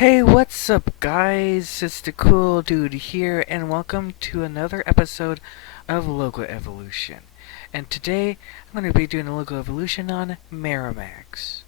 Hey, what's up, guys? It's the cool dude here, and welcome to another episode of Logo Evolution. And today, I'm going to be doing a Logo Evolution on Miramax.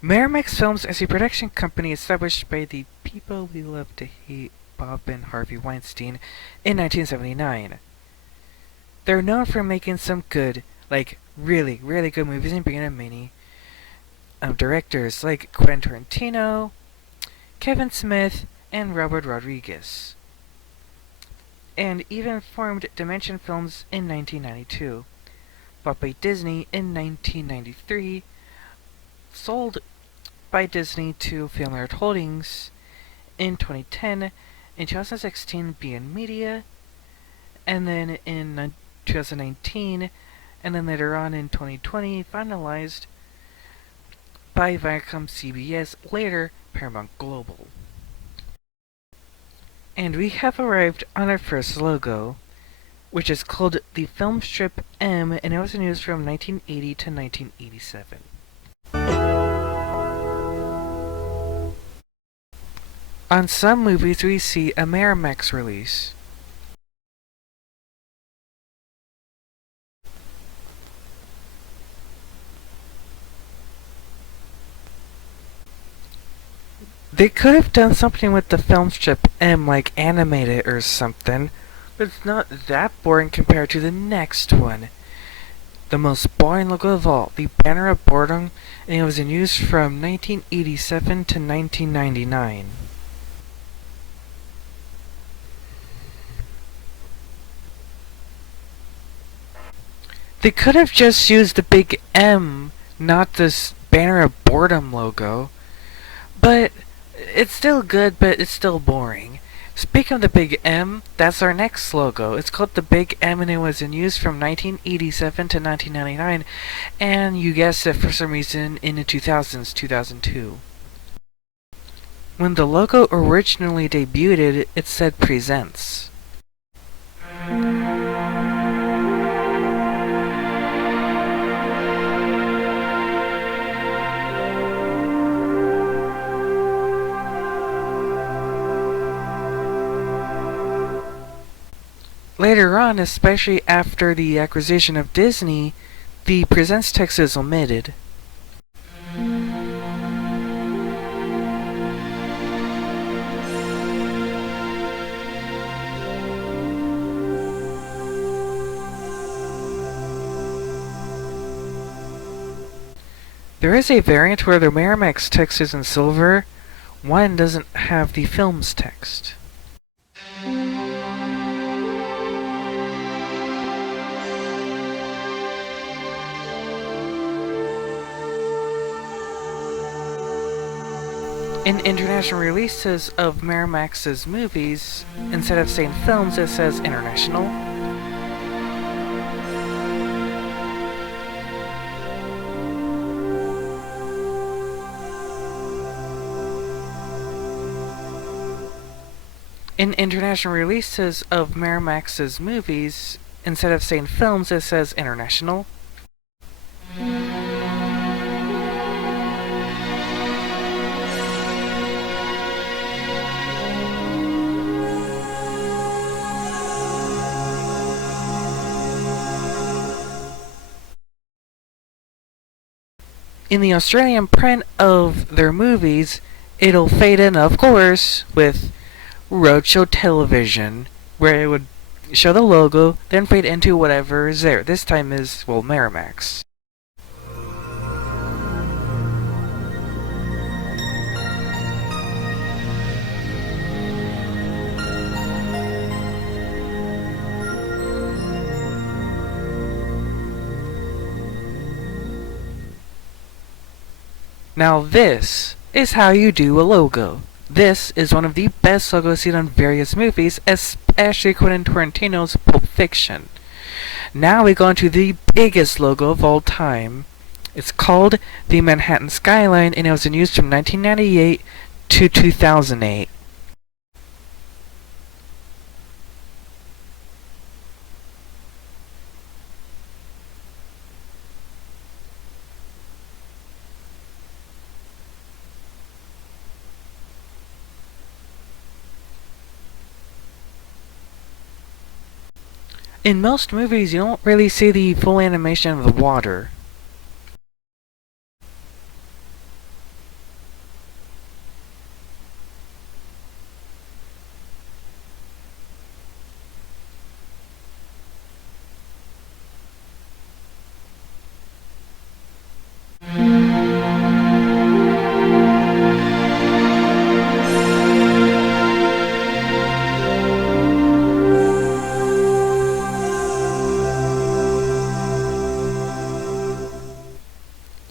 Miramax Films is a production company established by the people we love to hate, Bob and Harvey Weinstein, in 1979. They're known for making some good, really good movies and bringing in many directors like Quentin Tarantino, Kevin Smith, and Robert Rodriguez, and even formed Dimension Films in 1992, bought by Disney in 1993, sold by Disney to Filmstrip Holdings in 2010, in 2016 BN Media, and then in 2019, and then later on in 2020 finalized by Viacom CBS, later Paramount Global. And we have arrived on our first logo, which is called the Filmstrip M, and it was in use from 1980 to 1987. On some movies we see a Miramax release. They could have done something with the Filmstrip M, like animate it or something, but it's not that boring compared to the next one. The most boring logo of all, the banner of Boredom, and it was in use from 1987 to 1999. They could have just used the big M, not this banner of Boredom logo, but it's still good, but it's still boring. Speaking of the Big M, that's our next logo. It's called the Big M, and it was in use from 1987 to 1999, and you guessed it, for some reason in the 2000s, 2002. When the logo originally debuted, it said Presents. Later on, especially after the acquisition of Disney, the Presents text is omitted. There is a variant where the Miramax text is in silver. One doesn't have the film's text. In international releases of Miramax's movies, instead of saying films, it says international. In international releases of Miramax's movies, instead of saying films, it says international. In the Australian print of their movies, it'll fade in, of course, with Roadshow Television, where it would show the logo, then fade into whatever is there. This time is, well, Miramax. Now this is how you do a logo. This is one of the best logos seen on various movies, especially Quentin Tarantino's Pulp Fiction. Now we go into the biggest logo of all time. It's called the Manhattan Skyline, and it was in use from 1998 to 2008. In most movies, you don't really see the full animation of the water.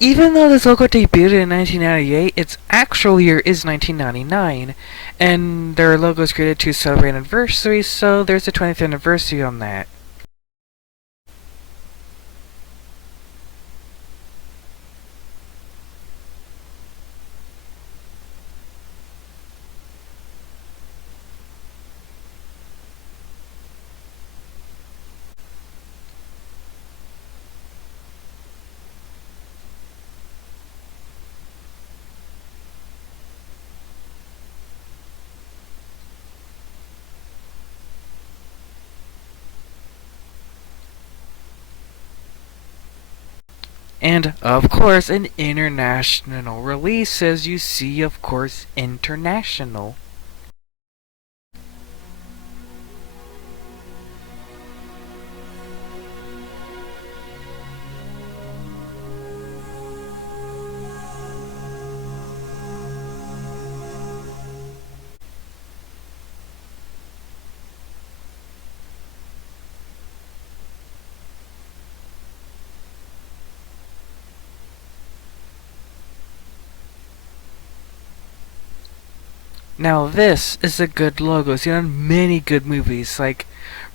Even though this logo debuted in 1998, its actual year is 1999, and their logo is created to celebrate an anniversary, so there's a 20th anniversary on that. And, of course, in international releases, you see, of course, international. Now this is a good logo seen on many good movies like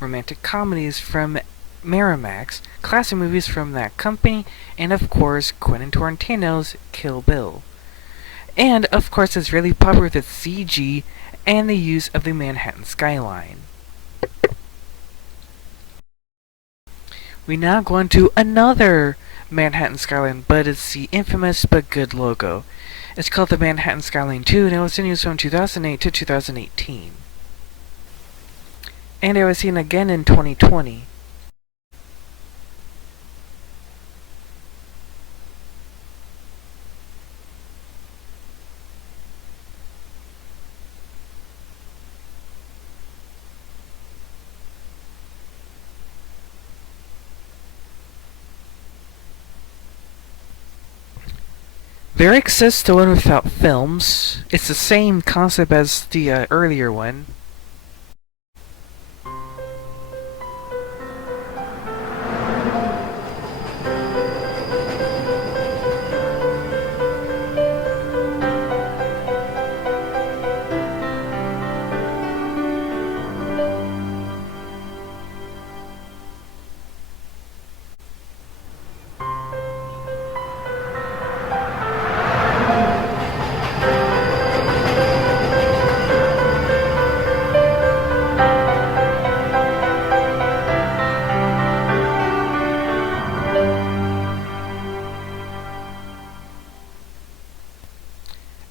romantic comedies from Miramax, classic movies from that company, and of course Quentin Tarantino's Kill Bill. And of course it's really popular with its CG and the use of the Manhattan skyline. We now go on to another Manhattan skyline, but it's the infamous but good logo. It's called the Manhattan Skyline 2, and it was in use from 2008 to 2018. And it was seen again in 2020. There exists one without films. It's the same concept as the earlier one.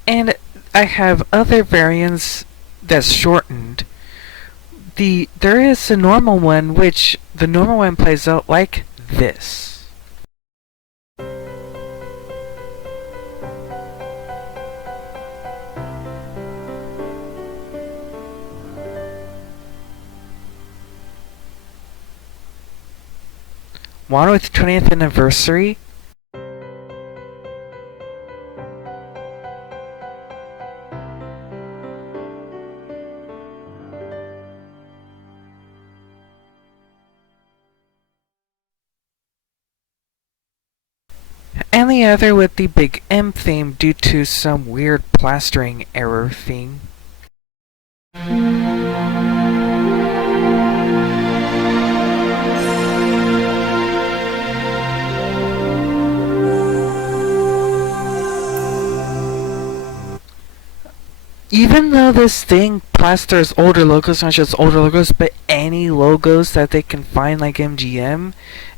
And I have other variants that's shortened. There is a normal one, which the normal one plays out like this. One with 20th anniversary. And the other with the big M theme due to some weird plastering error thing. Even though this thing plasters older logos, not just older logos, but any logos that they can find like MGM,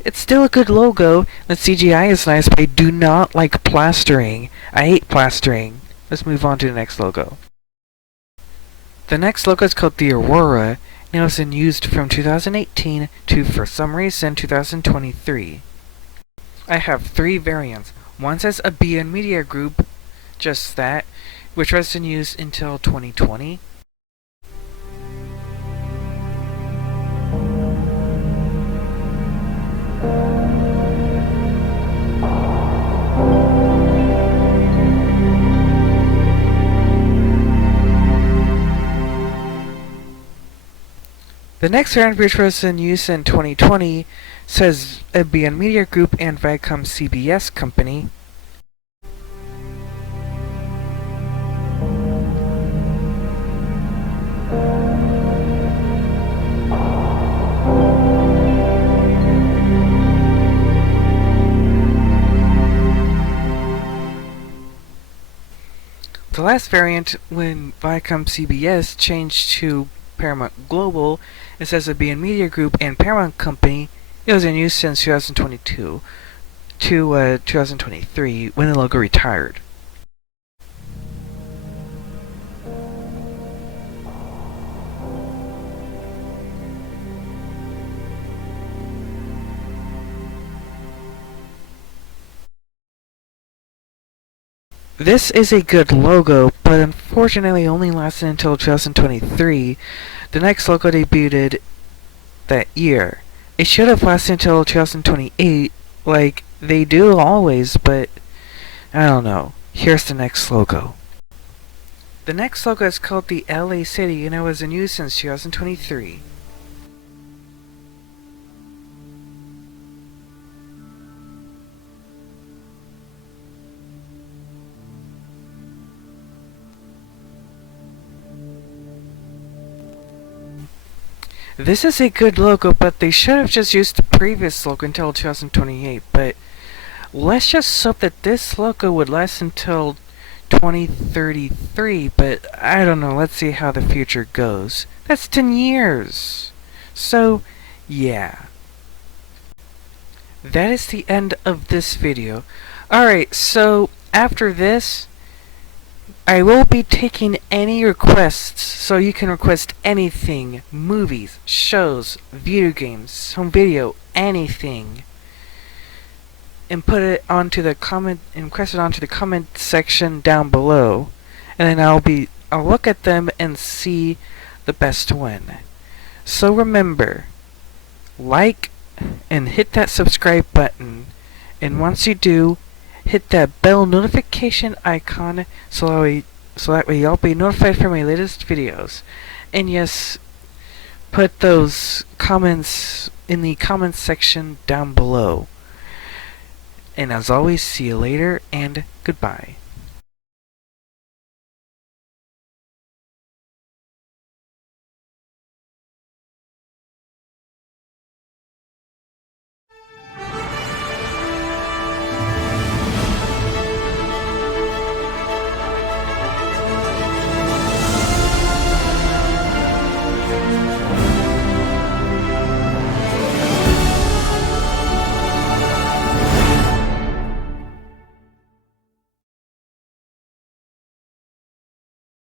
it's still a good logo. The CGI is nice, but I do not like plastering. I hate plastering. Let's move on to the next logo. The next logo is called The Aurora, It was in used from 2018 to, for some reason, 2023. I have 3 variants. One says a BN Media Group, just that, which was in use until 2020. The next variant, which was in use in 2020, says BN Media Group and Viacom CBS Company. The last variant, when Viacom CBS changed to Paramount Global, it says BN Media Group and Paramount Company. It was in use since 2022 to 2023, when the logo retired. This is a good logo, but unfortunately only lasted until 2023. The next logo debuted that year. It should have lasted until 2028, like they do always, but I don't know. Here's the next logo. The next logo is called the LA City, and it was in use since 2023. This is a good logo, but they should have just used the previous logo until 2028, but let's just hope that this logo would last until 2033, but I don't know, let's see how the future goes. That's 10 years! So, yeah. That is the end of this video. Alright, so after this, I will be taking any requests, so you can request anything, movies, shows, video games, home video, anything, and put it onto the comment and request it onto the comment section down below, and then I'll look at them and see the best one. So remember, like and hit that subscribe button, and once you do, hit that bell notification icon so that way y'all be notified for my latest videos. And yes, put those comments in the comments section down below. And as always, see you later and goodbye.